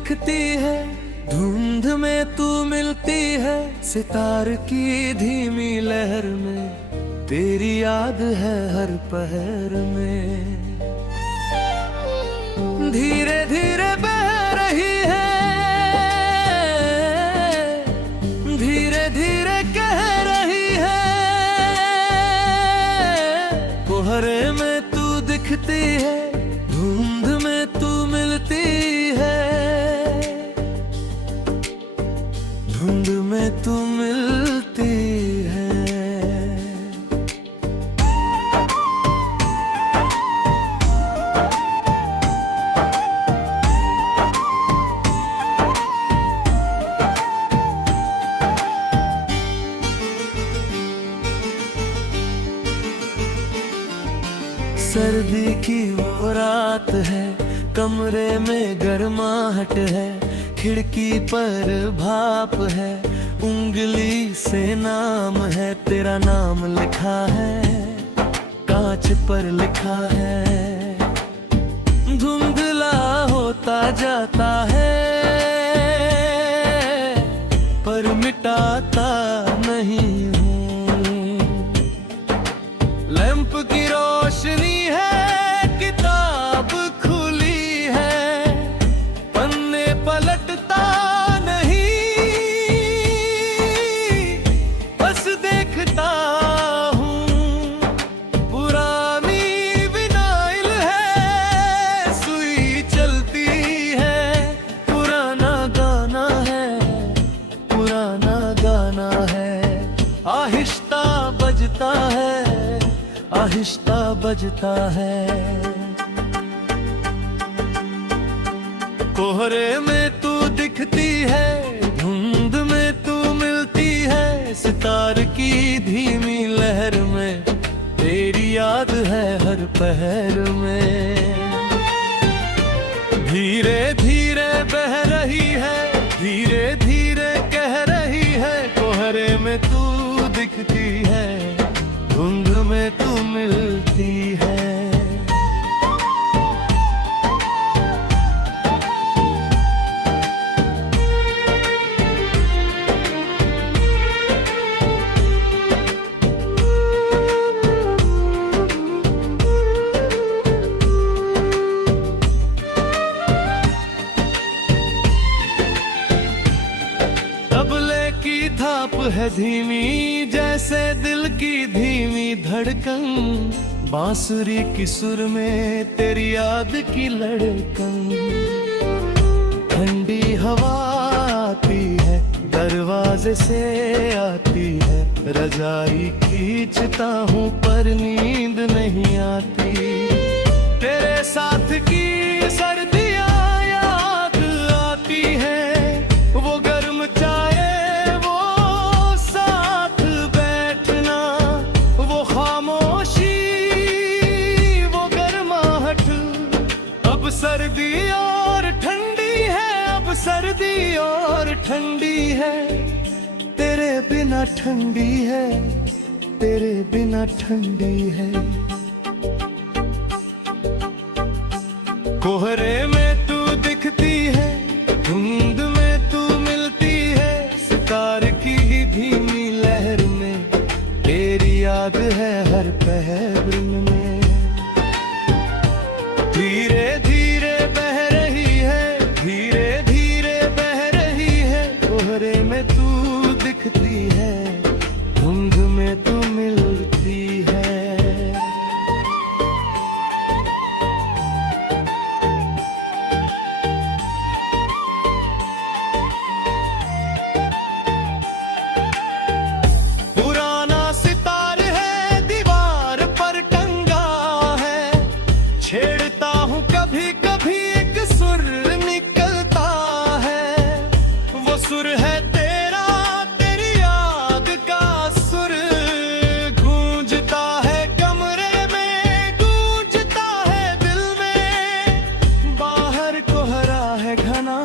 दिखती है, धुंध में तू मिलती है, सितार की धीमी लहर में तेरी याद है हर पहर में। धीरे धीरे बह रही है, धीरे धीरे कह रही है, कोहरे में तू दिखती है, धुंध में तू मिलती है, धुंध में तू मिलती है। सर्दी की वो रात है, कमरे में गर्माहट है, खिड़की पर भाप है, उंगली से नाम है, तेरा नाम लिखा है, कांच पर लिखा है। धुंधला होता जाता है, पर मिटाता नहीं हूँ। लैंप की रोशनी है, किताब खुली है, पन्ने पलटता नहीं, बस देखता हूँ। पुरानी विनाइल है, सुई चलती है, पुराना गाना है, पुराना गाना है, आहिस्ता बजता है, आहिस्ता बजता है। कोहरे में तू दिखती है, धुंध में तू मिलती है, सितार की धीमी लहर में तेरी याद है हर पहर में। धीरे धीरे बह रही है, धीरे धीरे कह रही है, कोहरे में तू दिखती है, धुंध में तू मिलती है। तबले की थाप है धीमी, जैसे दिल की धीमी धड़कन, बांसुरी की सुर में तेरी याद की लड़कन। ठंडी हवा आती है, दरवाजे से आती है, रजाई खींचता हूँ पर नींद नहीं आती। तेरे साथ की सर्दियाँ याद आती है, वो गर्म चाय, वो साथ बैठना, वो खामोशी, वो गर्माहट। अब सर्दी और ठंडी है, अब सर्दी और ठंडी है, तेरे बिना ठंडी है, तेरे बिना ठंडी है। कोहरे में तू दिखती है, धुंध में तू मिलती है, सितार की धीमी लहर में तेरी याद है हर पहर में। धीरे धीरे बह रही है, धीरे धीरे बह रही है, कोहरे में तू दिखती है, धुंध में तू मिलती है। पुराना सितार है, दीवार पर टंगा है, छेड़ता हूँ कभी कभी, एक सुर निकलता है, वो सुर है तेरा, तेरी याद का सुर। गूंजता है कमरे में, गूंजता है दिल में, बाहर कोहरा है घना,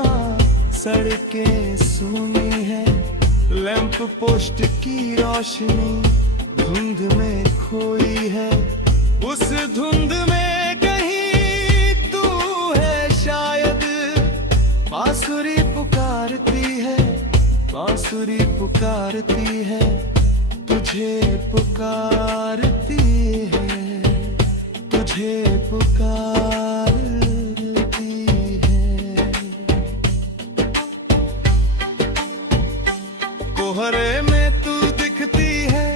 सड़कें सूनी है, लैंप पोस्ट की रोशनी धुंध में खोई है, उस धुंध में कहीं तू है शायद, पास बांसुरी पुकारती है, तुझे पुकारती है, तुझे पुकारती है। कोहरे में तू दिखती है,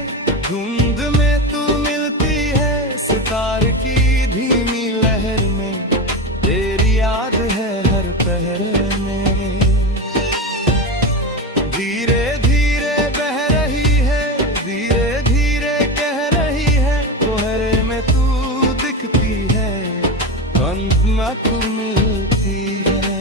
धुंध में तू मिलती है, सितार की धीमी लहर में तेरी याद है हर पहर में। धीरे धीरे बह रही है, धीरे धीरे कह रही है, कोहरे में तू दिखती है, धुंध में तू मिलती है।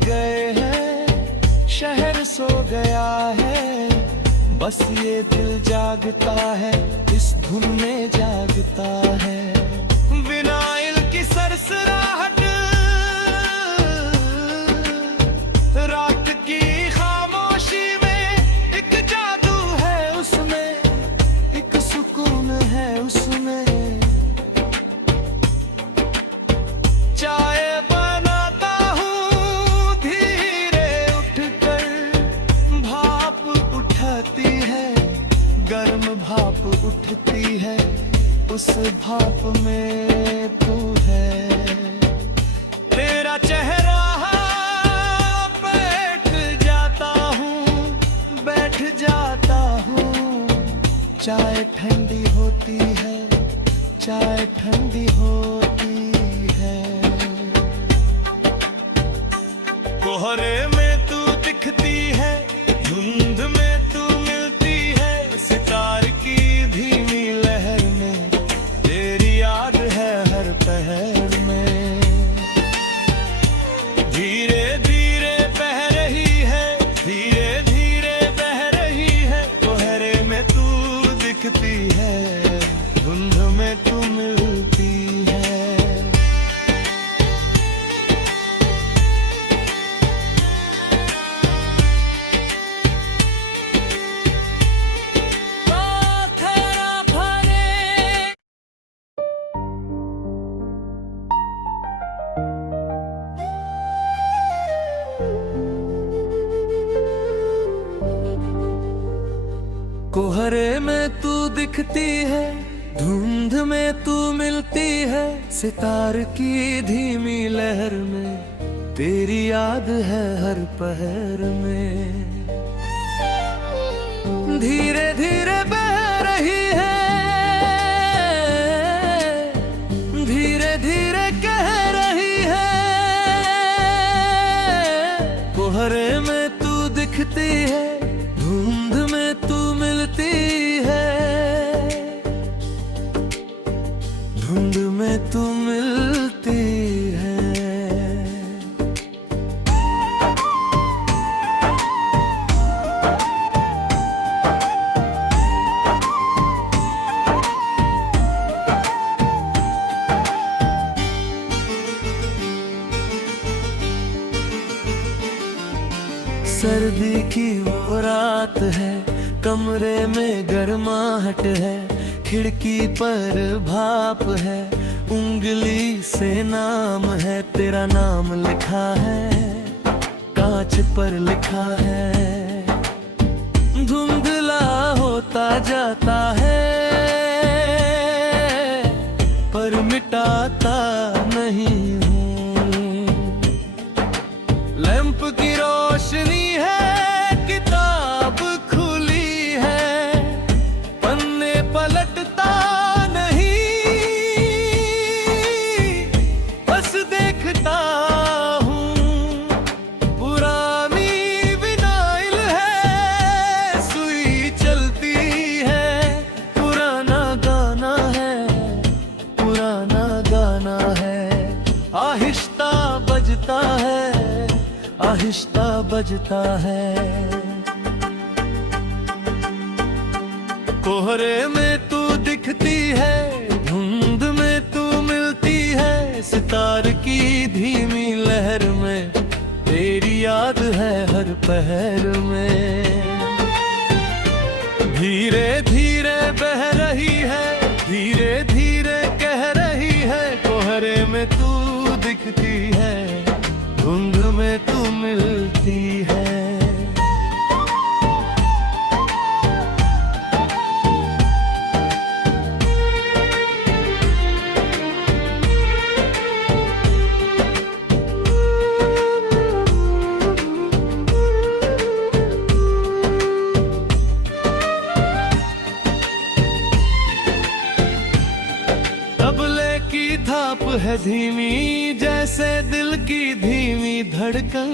गए हैं, शहर सो गया है, बस ये दिल जागता है, इस धुन में जागता है। विनाइल की सरसराहट, रात की खामोशी में एक जादू है उसमें, एक सुकून है उसमें। चाय गर्म भाप उठती है, उस भाप में तू है। तेरा चेहरा बैठ जाता हूँ, बैठ जाता हूँ। चाय ठंडी होती है, चाय ठंडी होती है। कोहरे में तू दिखती है, धुंध में तू मिलती है, सितार की धीमी लहर में तेरी याद है हर पहर में। धीरे धीरे बह रही है, धीरे धीरे बह रही है, कोहरे में तू दिखती है, धुंध में तू मिलती है। कोहरे में तू दिखती है, धुंध में तू मिलती है, सितार की धीमी लहर में तेरी याद है हर पहर में। धीरे धीरे बह रही है, धीरे धीरे कह रही है, कोहरे में तू दिखती है, धुंध में तू मिलती है, धुंध में तू मिलती है। सर्दी की वो रात है, कमरे में गर्माहट है, खिड़की पर भाप है, उंगली से नाम है, तेरा नाम लिखा है, कांच पर लिखा है। धुंधला होता जाता है, पर मिटाता नहीं हूँ। लैंप की रोशनी है, किताब खुली है, पन्ने पलटता नहीं, बस देखता हूँ। पुरानी विनाइल है, सुई चलती है, पुराना गाना है, पुराना गाना है। आहिस्ता बजता है, आहिस्ता बजता है। कोहरे में तू दिखती है, धुंध पहर में। धीरे धीरे बह रही है, धीरे धीरे कह रही है, कोहरे में तू दिखती है, धुंध में तू मिलती है। तबले की थाप है धीमी, जैसे दिल की धीमी धड़कन,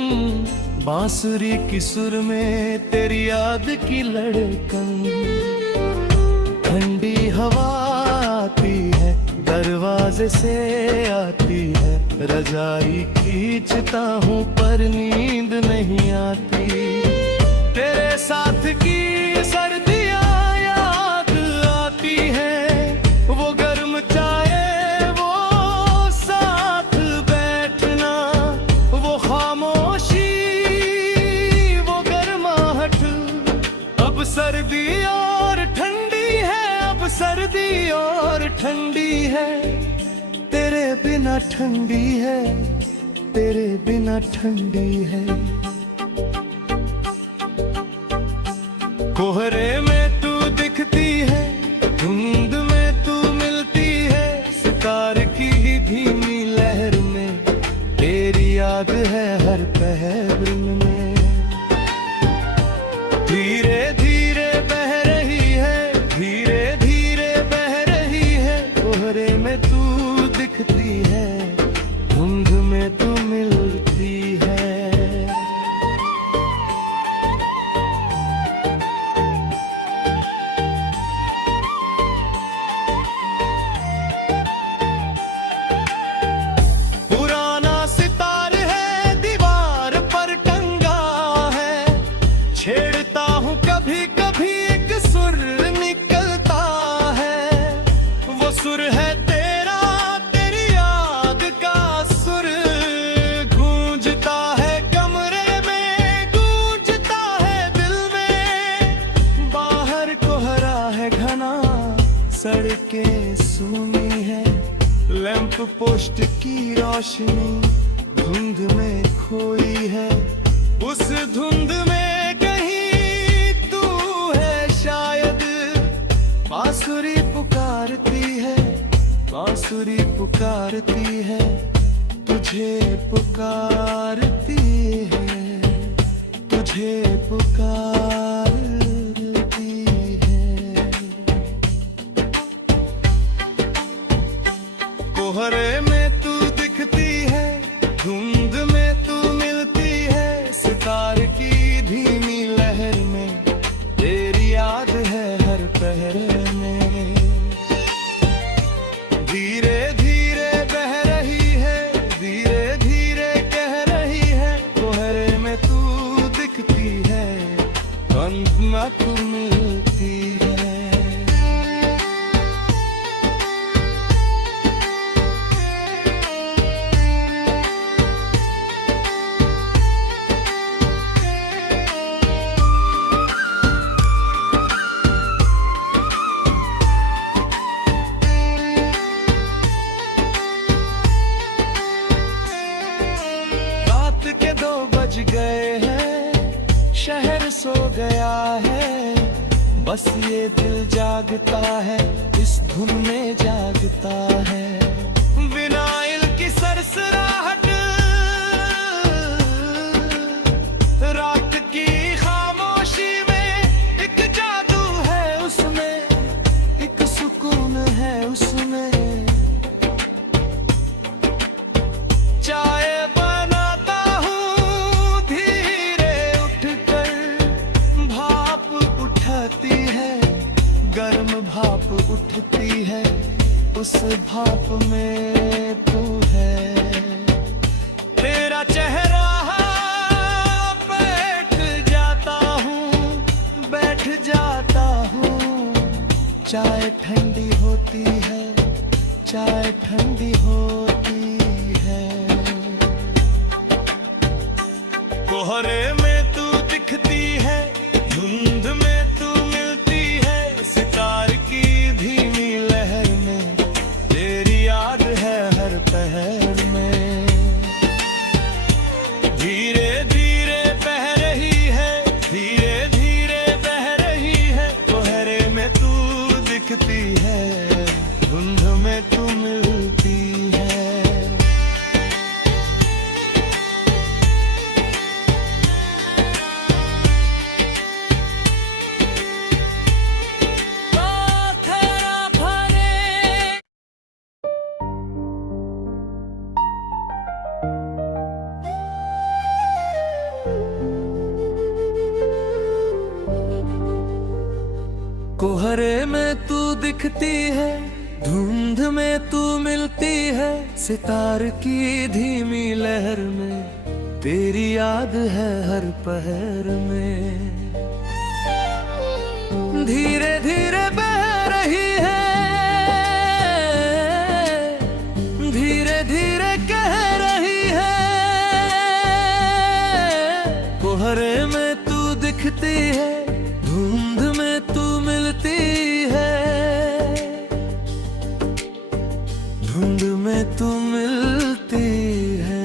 बांसुरी की सुर में तेरी याद की लड़कन। ठंडी हवा आती है, दरवाजे से आती है, रजाई खींचता हूँ पर नींद नहीं आती। तेरे साथ की सर्दियाँ याद आती हैं, वो गर्म चाय, वो साथ बैठना, वो खामोशी, वो गर्माहट। अब सर्दी और ठंडी है, अब सर्दी और ठंडी है, तेरे बिना ठंडी है, तेरे बिना ठंडी है। कोहरे में तू दिखती है, धुंध में तू मिलती है, सितार की ही धीमी लहर में तेरी याद है हर पहर में। धीरे धीरे बह रही है, धीरे धीरे बह रही है, कोहरे में तू दिखती है, धुंध में तू मिलती है। पुराना सितार है, दीवार पर टंगा है, छेड़ता हूँ कभी कभी एक सुर निकलता है। वो सुर है तेरा, तेरी याद का सुर, गूंजता है कमरे में, गूंजता है दिल में। बाहर कोहरा है घना, सड़कें सूनी है, लैंप पोस्ट की रोशनी धुंध में खोई है। उस धुंध में कहीं तू है शायद, बांसुरी पुकारती है, बांसुरी पुकारती है, तुझे पुकारती है, तुझे पुकारती है। कोहरे में तू दिखती है, धुंध में तू मिलती है, सितार की धीमी लहर में तेरी याद है हर पहर में। धीरे धीरे बह रही है, धीरे धीरे कह रही है, कोहरे में तू दिखती है, धुंध में तू मिलती है। रात के 2 बज गए हैं, शहर सो गया है, बस ये दिल जागता है, इस धुन में जागता है। विनाइल की सरसराहट, रात की खामोशी में एक जादू है उसमें, एक सुकून है उसमें। चाय बनाता हूँ धीरे उठकर, भाप उठाती है, गर्म भाप उठती है, उस भाप में तू है। तेरा चेहरा बैठ जाता हूँ, बैठ जाता हूँ, चाय ठंडी होती है, चाय ठंडी होती है। कोहरे में तू दिखती है, धुंध में तू मिलती है, सितार की धीमी लहर में तेरी याद है हर पहर में। धीरे धीरे बह रही है, धीरे धीरे कह रही है, कोहरे में तू दिखती है, धुंध में तू मिलती है, धुंध में तू मिलती है।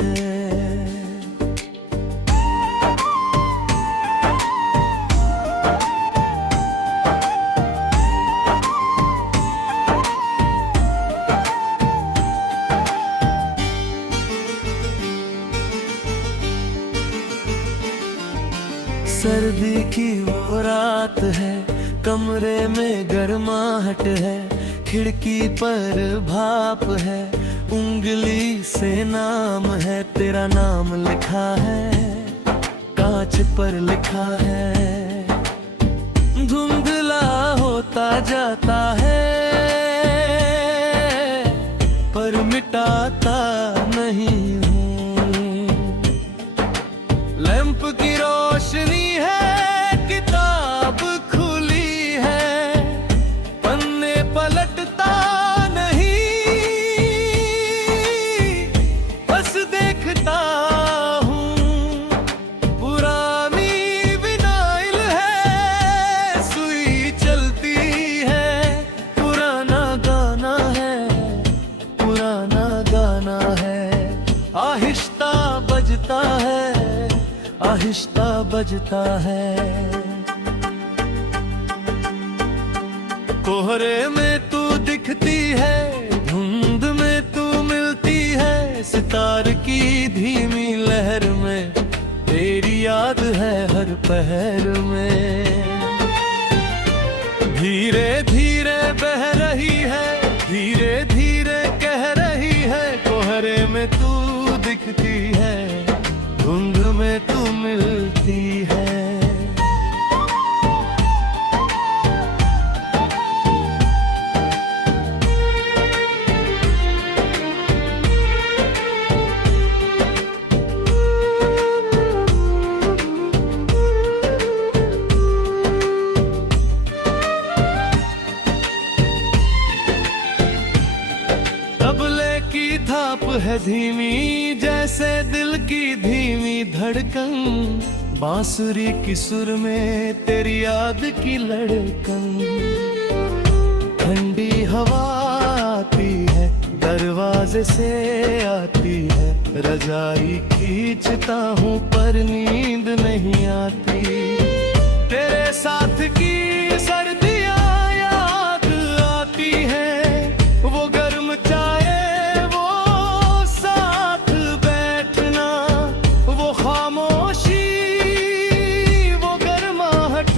सर्दी की वो रात है, कमरे में गर्माहट है, खिड़की पर भाप है, उंगली से नाम है, तेरा नाम लिखा है, कांच पर लिखा है। धुंधला होता जाता है, पर मिटाता नहीं हूँ। लैंप की रोशनी है, किताब खुली है, पन्ने पलटता नहीं, बस देखता हूँ। पुरानी विनाइल है, सुई चलती है, पुराना गाना है, पुराना गाना है, आहिस्ता बजता है, आहिस्ता बजता है। कोहरे में तू दिखती है, धुंध में तू मिलती है, सितार की धीमी लहर में तेरी याद है हर पहर में। धीरे धीरे बह रही है, धीरे धीरे कह रही है, कोहरे में तू दिखती है, धुंध में तू मिलती है। तबले की थाप है धीमी, जैसे दिल की धीमी धड़कन, बांसुरी की सुर में तेरी याद की लड़कन। ठंडी हवा आती है, दरवाजे से आती है, रजाई खींचता हूँ पर नींद नहीं आती। तेरे साथ की सर्दियाँ याद आती हैं, वो गर्म चाय, वो साथ बैठना, वो खामोशी, वो गर्माहट।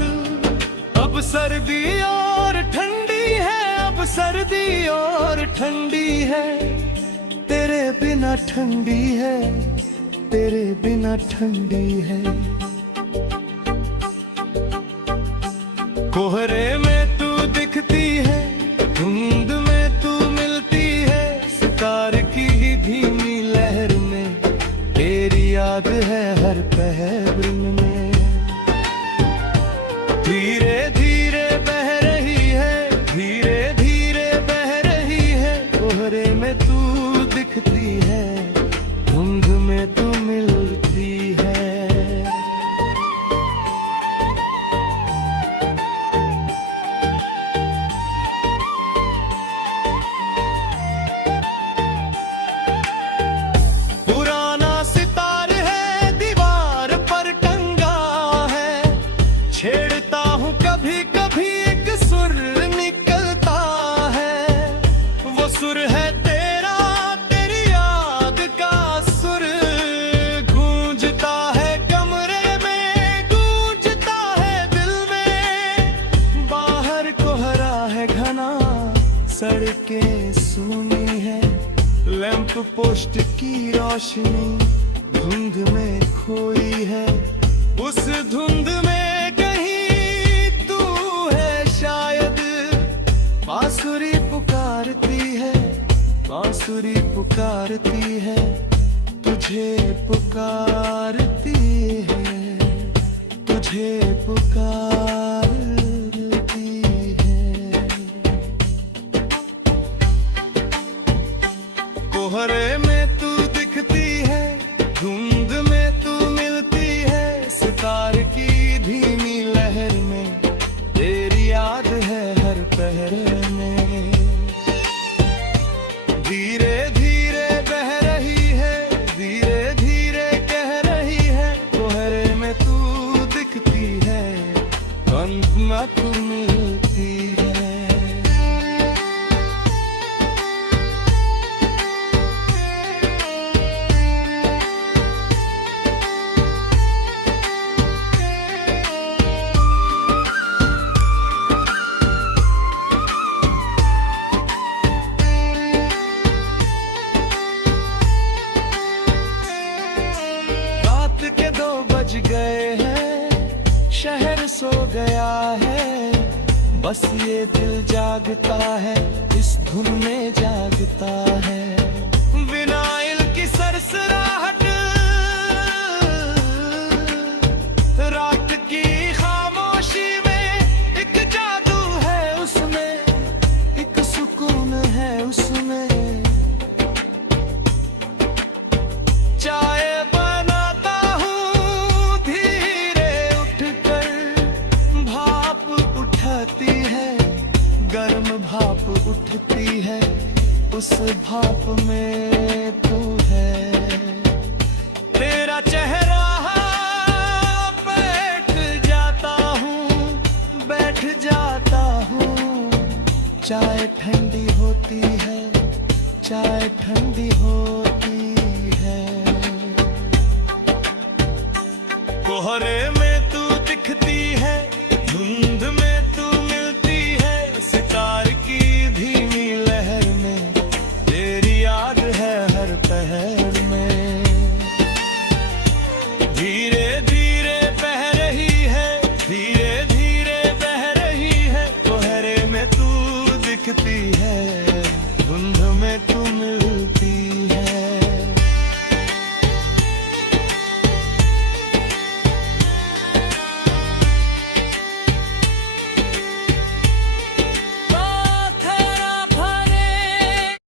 अब सर्दी और ठंडी है, अब सर्दी और ठंडी है, तेरे बिना ठंडी है, तेरे बिना ठंडी है। कोहरे में तू दिखती है, धुंध में तू मिलती है, सितार की धीमी लहर में तेरी याद है हर पहर में। धीरे धीरे बह रही है, धीरे धीरे बह रही है, कोहरे में तू दिखती है, धुंध में तू मिलती है। पुराना सितार है, दीवार पर टंगा है, छेड़ता हूँ कभी कभी, एक सुर निकलता है, वो सुर है तेरा, तेरी याद का सुर। गूंजता है कमरे में, गूंजता है दिल में, बाहर कोहरा है घना, सड़कें सूनी है, लैंप पोस्ट की रोशनी धुंध में खोई है, उस धुंध में कहीं तू है शायद, बांसुरी बांसुरी पुकारती है, तुझे पुकारती है, तुझे पुकारती है। कोहरे में तू दिखती है, धुंध में तू मिलती है, सितार की धीमी लहर में तेरी याद है हर पहर में। धीरे धीरे बह रही है, धीरे धीरे कह रही है, कोहरे में तू दिखती है, अंत में तू मिलती है। बज गए हैं, शहर सो गया है, बस ये दिल जागता है, इस धुन में जागता है। विनाइल की सरसराहट, रात की खामोशी में एक जादू है उसमें, एक सुकून है उसमें। चाय गर्म भाप उठती है, उस भाप में तू है। तेरा चेहरा बैठ जाता हूँ, बैठ जाता हूँ। चाय ठंडी होती है, चाय ठंडी होती है। कोहरे